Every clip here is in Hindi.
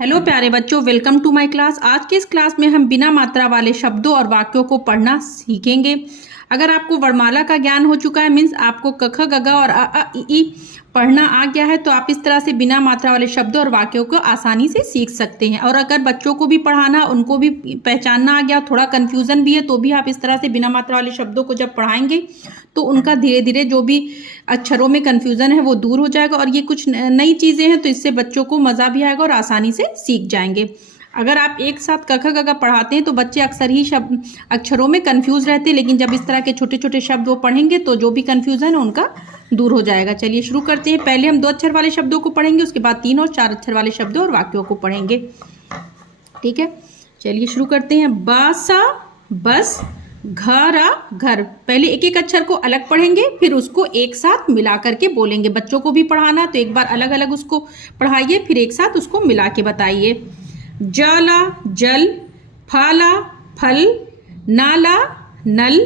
हेलो प्यारे बच्चों, वेलकम टू माय क्लास। आज के इस क्लास में हम बिना मात्रा वाले शब्दों और वाक्यों को पढ़ना सीखेंगे। अगर आपको वर्णमाला का ज्ञान हो चुका है, मीन्स आपको क ख ग घ और अ आ इ ई पढ़ना आ गया है, तो आप इस तरह से बिना मात्रा वाले शब्दों और वाक्यों को आसानी से सीख सकते हैं। और अगर बच्चों को भी पढ़ाना, उनको भी पहचानना आ गया, थोड़ा कन्फ्यूज़न भी है, तो भी आप इस तरह से बिना मात्रा वाले शब्दों को जब पढ़ाएंगे तो उनका धीरे धीरे जो भी अक्षरों में कन्फ्यूज़न है वो दूर हो जाएगा। और ये कुछ नई चीज़ें हैं, तो इससे बच्चों को मज़ा भी आएगा और आसानी से सीख जाएंगे। अगर आप एक साथ क ख ग घ पढ़ाते हैं तो बच्चे अक्सर ही शब्द अक्षरों में कंफ्यूज रहते हैं, लेकिन जब इस तरह के छोटे छोटे शब्द वो पढ़ेंगे तो जो भी कंफ्यूजन है उनका दूर हो जाएगा। चलिए शुरू करते हैं। पहले हम 2 अक्षर वाले शब्दों को पढ़ेंगे, उसके बाद 3 और 4 अक्षर वाले शब्दों और वाक्यों को पढ़ेंगे। ठीक है, चलिए शुरू करते हैं। बासा बस, घरा घर। पहले एक एक अक्षर को अलग पढ़ेंगे, फिर उसको एक साथ मिला करके बोलेंगे। बच्चों को भी पढ़ाना तो एक बार अलग अलग उसको पढ़ाइए, फिर एक साथ उसको मिला के बताइए। जाला जल, फाला फल, नाला नल,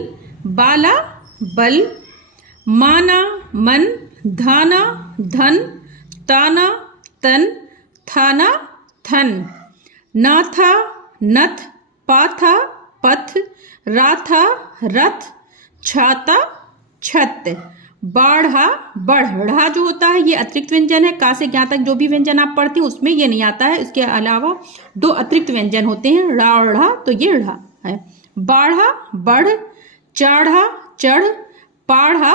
बाला बल, माना मन, धाना धन, ताना तन, थाना थन, नाथा नथ, पाथा पथ, राथा रथ, छाता छत, बाढ़ा बढ़। ढ़ा जो होता है ये अतिरिक्त व्यंजन है। का से ज्ञा तक जो भी व्यंजन आप पढ़ते हैं उसमें ये नहीं आता है। इसके अलावा 2 अतिरिक्त व्यंजन होते हैं, ड़ा और ढ़ा, तो ये ढ़ा है। बाढ़ा बढ़, चाढ़ा चढ़, पाढ़ा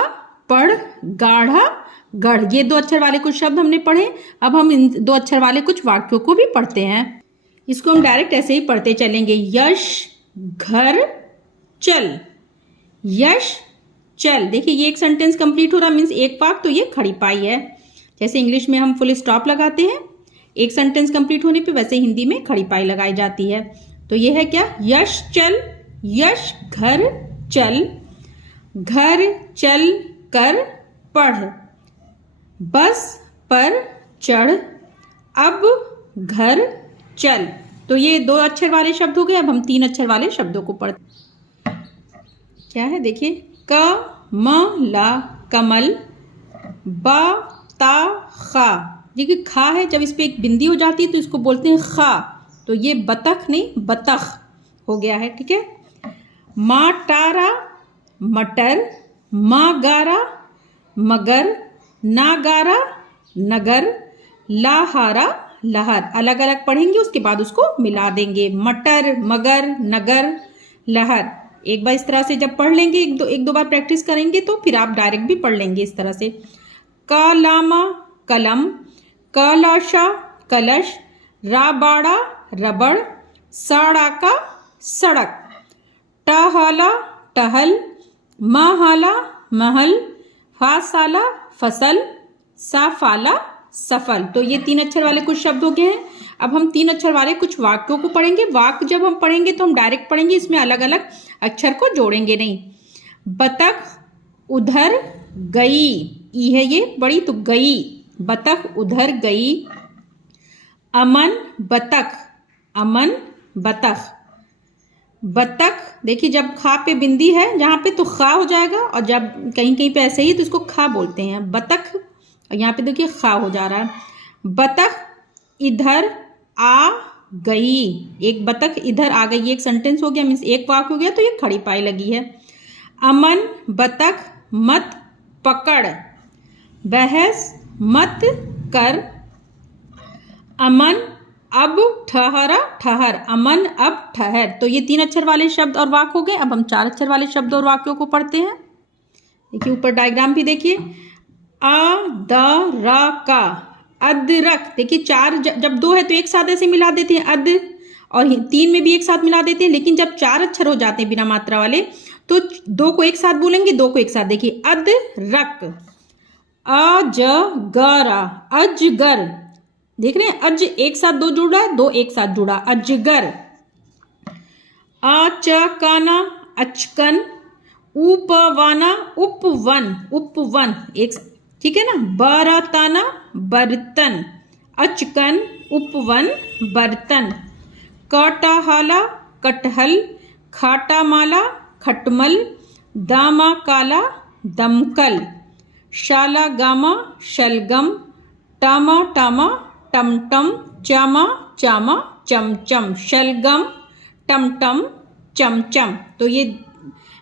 पढ़, गाढ़ा गढ़। ये 2 अक्षर वाले कुछ शब्द हमने पढ़े। अब हम इन 2 अक्षर वाले कुछ वाक्यों को भी पढ़ते हैं। इसको हम डायरेक्ट ऐसे ही पढ़ते चलेंगे। यश घर चल, यश चल। देखिए ये एक सेंटेंस कंप्लीट हो रहा, मीन्स एक वाक्य, तो ये खड़ी पाई है। जैसे इंग्लिश में हम फुल स्टॉप लगाते हैं एक सेंटेंस कंप्लीट होने पे, वैसे हिंदी में खड़ी पाई लगाई जाती है। तो ये है क्या? यश चल, यश घर चल, घर चल कर पढ़, बस पर चढ़, अब घर चल। तो ये 2 अक्षर वाले शब्द हो गए। अब हम 3 अक्षर वाले शब्दों को पढ़ते। क्या है देखिए। क म ला कमल, बा ता खा। देखिए खा है, जब इस पे एक बिंदी हो जाती है तो इसको बोलते हैं खा। तो ये बतख नहीं बतख हो गया है। ठीक है। मा टारा मटर, मा गारा मगर, ना गारा नगर, ला हारा लहर। अलग अलग पढ़ेंगे, उसके बाद उसको मिला देंगे। मटर मगर नगर लहर। एक बार इस तरह से जब पढ़ लेंगे, एक दो बार प्रैक्टिस करेंगे तो फिर आप डायरेक्ट भी पढ़ लेंगे इस तरह से। कालामा कलम, कलाशा कलश, राबाड़ा रबड़, साड़ा का सड़क, टहाला टहल, महाला महल, फासाला फसल, साफाला सफल। तो ये 3 अक्षर वाले कुछ शब्द हो गए हैं। अब हम 3 अक्षर वाले कुछ वाक्यों को पढ़ेंगे। वाक्य जब हम पढ़ेंगे तो हम डायरेक्ट पढ़ेंगे, इसमें अलग अलग अक्षर को जोड़ेंगे नहीं। बतख उधर गई, ई है ये बड़ी, तो गई, बतख उधर गई। अमन बतख, अमन बतख, बतख। देखिए जब खा पे बिंदी है जहाँ पे तो खा हो जाएगा, और जब कहीं कहीं पे ऐसे ही तो इसको खा बोलते हैं बतख। यहाँ पे देखिए खा हो जा रहा है। बतख इधर आ गई, एक बतख इधर आ गई, एक सेंटेंस हो गया, मीन्स एक वाक्य हो गया, तो ये खड़ी पाई लगी है। अमन बतख मत पकड़, बहस मत कर, अमन अब ठहरा ठहर, अमन अब ठहर। तो ये 3 अक्षर वाले शब्द और वाक्य हो गए। अब हम 4 अक्षर वाले शब्द और वाक्यों को पढ़ते हैं। देखिए ऊपर डायग्राम भी देखिए। आ द रा का, अदरक। देखिए 4 जब 2 है तो एक साथ ऐसे मिला देते हैं अद, और 3 में भी एक साथ मिला देते हैं। लेकिन जब 4 अक्षर हो जाते हैं बिना मात्रा वाले तो 2 को एक साथ बोलेंगे, 2 को एक साथ। देखिए अदरक, अजगरा अजगर। देख रहे हैं अज एक साथ 2 जुड़ा है, 2 एक साथ जुड़ा, अजगर। आचकाना अचकन, उपवाना उपवन उपवन, एक, ठीक है ना। बरताना बर्तन, अचकन उपवन बर्तन। कटहला कटहल, खाटामाला खटमल, दामा काला दमकल, शाला गामा शलगम, टामा टामा टमटम, चामा चामा चमचम, शलगम टमटम चमचम। तो ये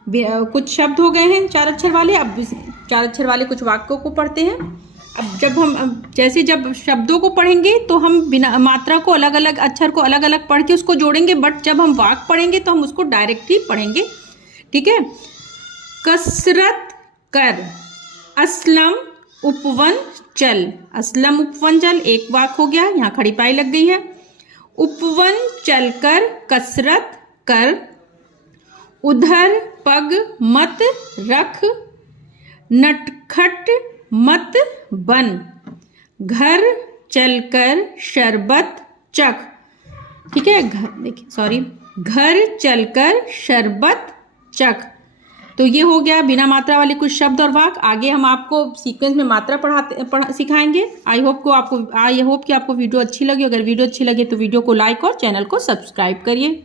कुछ शब्द हो गए हैं 4 अक्षर वाले। अब 4 अक्षर वाले कुछ वाक्यों को पढ़ते हैं। अब जब शब्दों को पढ़ेंगे तो हम बिना मात्रा को अलग अलग, अक्षर को अलग अलग पढ़ के उसको जोड़ेंगे, बट जब हम वाक्य पढ़ेंगे तो हम उसको डायरेक्टली पढ़ेंगे। ठीक है। कसरत कर, असलम उपवन चल। असलम उपवन चल एक वाक्य हो गया, यहाँ खड़ी पाई लग गई है। उपवन चलकर कसरत कर, उधर पग मत रख, नटखट मत बन, घर चलकर शरबत चख। ठीक है, घर चलकर शरबत चख। तो ये हो गया बिना मात्रा वाले कुछ शब्द और वाक्य। आगे हम आपको सीक्वेंस में मात्रा सिखाएंगे। आई होप कि आपको वीडियो अच्छी लगी। अगर वीडियो अच्छी लगे तो वीडियो को लाइक और चैनल को सब्सक्राइब करिए।